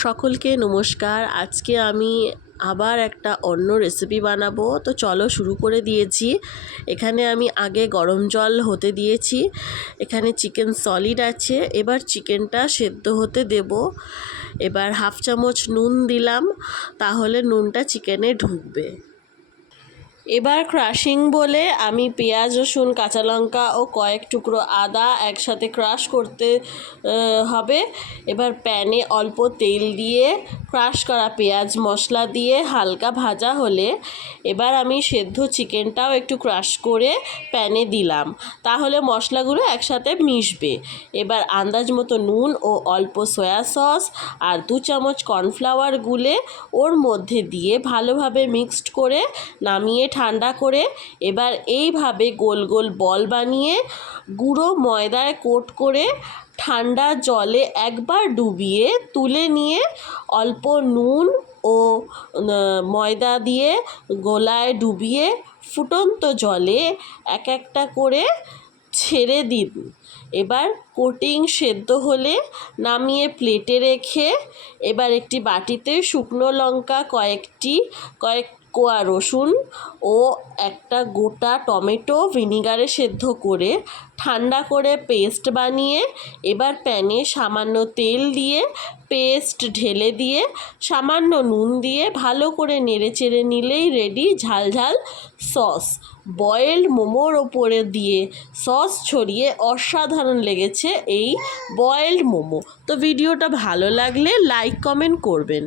সকলকে নমস্কার। আজকে আমি আবার একটা অন্য রেসিপি বানাবো, তো চলো শুরু করে দিয়েছি। এখানে আমি আগে গরম জল হতে দিয়েছি। এখানে চিকেন সলিড আছে, এবার চিকেনটা সেদ্ধ হতে দেব। এবার হাফ চামচ নুন দিলাম, তাহলে নুনটা চিকেনে ঢুকবে। এবার ক্রাশিং বলে আমি পেঁয়াজ, রসুন, কাঁচা লঙ্কা ও কয়েক টুকরো আদা একসাথে ক্রাশ করতে হবে। এবার প্যানে অল্প তেল দিয়ে ক্রাশ করা পেঁয়াজ মশলা দিয়ে হালকা ভাজা হলে এবার আমি সেদ্ধ চিকেনটাও একটু ক্রাশ করে প্যানে দিলাম, তাহলে মশলাগুলো একসাথে মিশবে। এবার আন্দাজ মতো নুন ও অল্প সয়া সস আর 2 চামচ কর্নফ্লাওয়ার গুলে ওর মধ্যে দিয়ে ভালোভাবে মিক্সড করে নামিয়ে ঠান্ডা করে এবার এইভাবে গোল গোল বল বানিয়ে গুঁড়ো ময়দায় কোট করে ঠান্ডা জলে একবার ডুবিয়ে তুলে নিয়ে অল্প নুন ও ময়দা দিয়ে গোলায় ডুবিয়ে ফুটন্ত জলে এক একটা করে ছেড়ে দিন। এবার কোটিং সেদ্ধ হলে নামিয়ে প্লেটে রেখে এবার একটি বাটিতে শুকনো লঙ্কা কয়েক কোয়া রসুন ও একটা গোটা টমেটো ভিনিগারে সেদ্ধ করে ঠান্ডা করে পেস্ট বানিয়ে এবার প্যানে সামান্য তেল দিয়ে পেস্ট ঢেলে দিয়ে সামান্য নুন দিয়ে ভালো করে নেড়েচেড়ে নিলেই রেডি ঝাল ঝাল সস। বয়েলড মোমোর ওপরে দিয়ে সস ছড়িয়ে অসাধারণ লেগেছে এই বয়েলড মোমো। তো ভিডিওটা ভালো লাগলে লাইক কমেন্ট করবেন।